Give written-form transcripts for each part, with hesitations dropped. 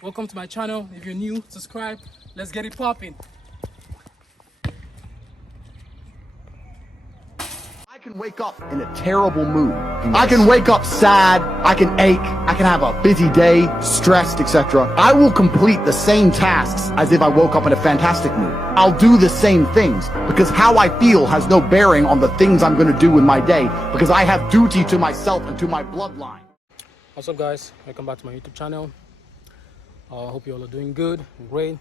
Welcome to my channel. If you're new, subscribe. Let's get it popping. I can wake up in a terrible mood. I can wake up sad, I can ache, I can have a busy day, stressed, etc. I will complete the same tasks as if I woke up in a fantastic mood. I'll do the same things because how I feel has no bearing on the things I'm going to do in my day because I have duty to myself and to my bloodline. What's up, guys? Welcome back to my YouTube channel. I hope you all are doing good and great.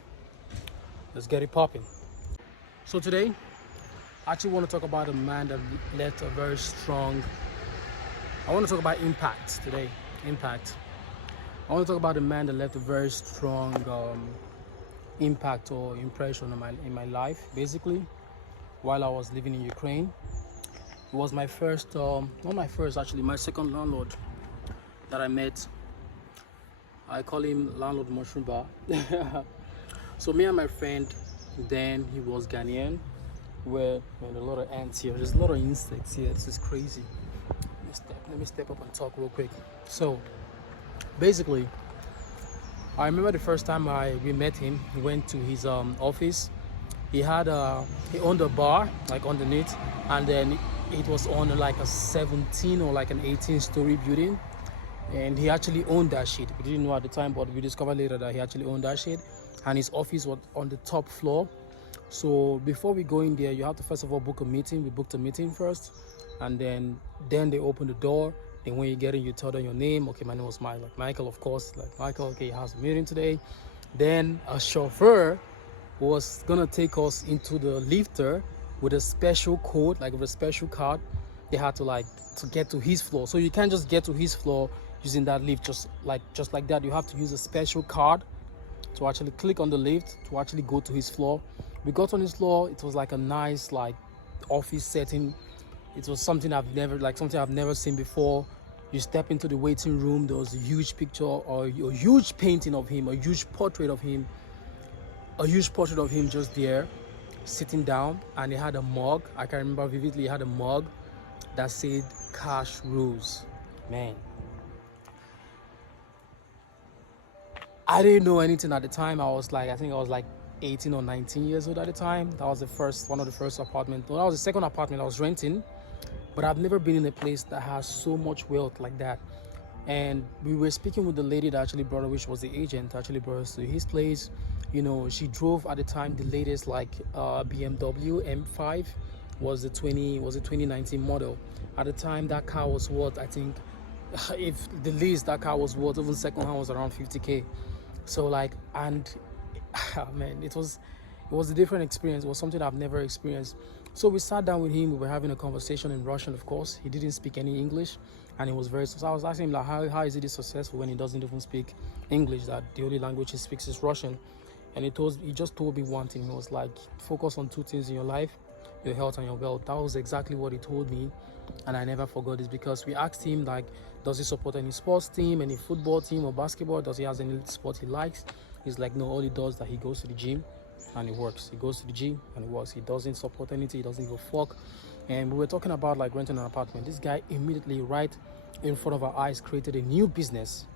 Let's get it popping. So today, I actually want to talk about a man that left a very strong... I want to talk about impact today. Impact. I want to talk about a man that left a very strong impact or impression in my life. Basically, while I was living in Ukraine, it was my first, not my first actually, my second landlord that I met. I call him Landlord Mushroom Bar. So me and my friend, then he was Ghanaian. Where a lot of ants here, there's a lot of insects here. This is crazy. Let me step up and talk real quick. So basically, I remember the first time we met him. He went to his office. He owned a bar like underneath, and then it was on like a 17 or like an 18-story building, and he actually owned that shit. We didn't know at the time, but we discovered later that he actually owned that shit, and his office was on the top floor. So before we go in there, you have to first of all book a meeting. We booked a meeting first, and then they open the door. And when you get in, you tell them your name. Okay, my name was Michael, of course. Like Michael, okay, he has a meeting today. Then a chauffeur was gonna take us into the lifter with a special code, like with a special card. They had to get to his floor. So you can't just get to his floor using that lift just like that. You have to use a special card to actually click on the lift to actually go to his floor. We got on his floor. It was like a nice office setting. It was something I've never seen before. You step into the waiting room. There was a huge picture or a huge painting of him, a huge portrait of him just there, sitting down, and he had a mug. I can remember vividly. He had a mug that said "Cash Rules." Man, I didn't know anything at the time. I think I was like 18 or 19 years old at the time. That was one of the first apartments. Well, that was the second apartment I was renting, but I've never been in a place that has so much wealth like that. And we were speaking with the lady that actually brought us, which was the agent, actually brought us to his place. You know, she drove at the time the latest BMW M5 was the 2019 model. At the time, that car was worth, I think, if the least that car was worth, even second hand was around 50K. So man, it was a different experience. It was something I've never experienced. So we sat down with him. We were having a conversation in Russian, of course. He didn't speak any English, and he was so I was asking him how is he this successful when he doesn't even speak English, that the only language he speaks is Russian. And he just told me one thing. He was like, focus on two things in your life: your health and your wealth. That was exactly what he told me, and I never forgot this, because we asked him does he support any sports team, any football team or basketball? Does he have any sport he likes? He's like, no, all he does that he goes to the gym and he works. He goes to the gym and he works. He doesn't support anything. He doesn't give a fuck. And we were talking about renting an apartment. This guy immediately, right in front of our eyes, created a new business.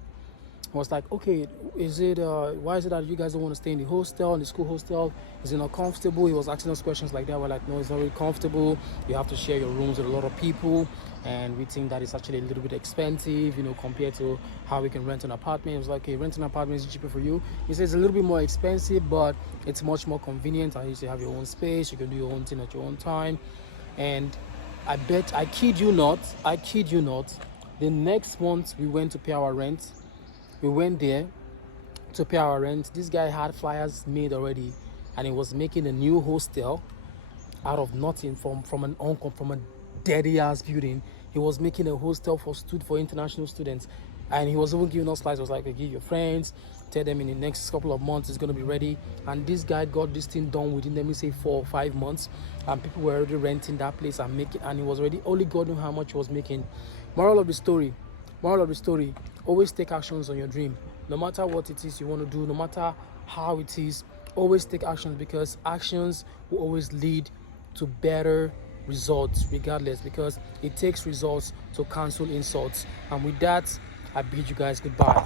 I was like, okay, why is it that you guys don't want to stay in the hostel, in the school hostel? Is it not comfortable? He was asking us questions like that. We're like, no, it's not really comfortable. You have to share your rooms with a lot of people, and we think that it's actually a little bit expensive, compared to how we can rent an apartment. It was like, okay, renting an apartment is cheaper for you. He says it's a little bit more expensive, but it's much more convenient. At least you have your own space. You can do your own thing at your own time. And I kid you not, the next month we went to pay our rent. We went there to pay our rent. This guy had flyers made already, and he was making a new hostel out of nothing from a dirty ass building. He was making a hostel for international students, and he was even giving us slides. He was like, give your friends, tell them in the next couple of months it's gonna be ready. And this guy got this thing done within, let me say, 4 or 5 months, and people were already renting that place and he was already, only God knew how much he was making. Moral of the story, always take actions on your dream. No matter what it is you want to do, no matter how it is, always take actions, because actions will always lead to better results regardless, because it takes results to cancel insults. And with that, I bid you guys goodbye.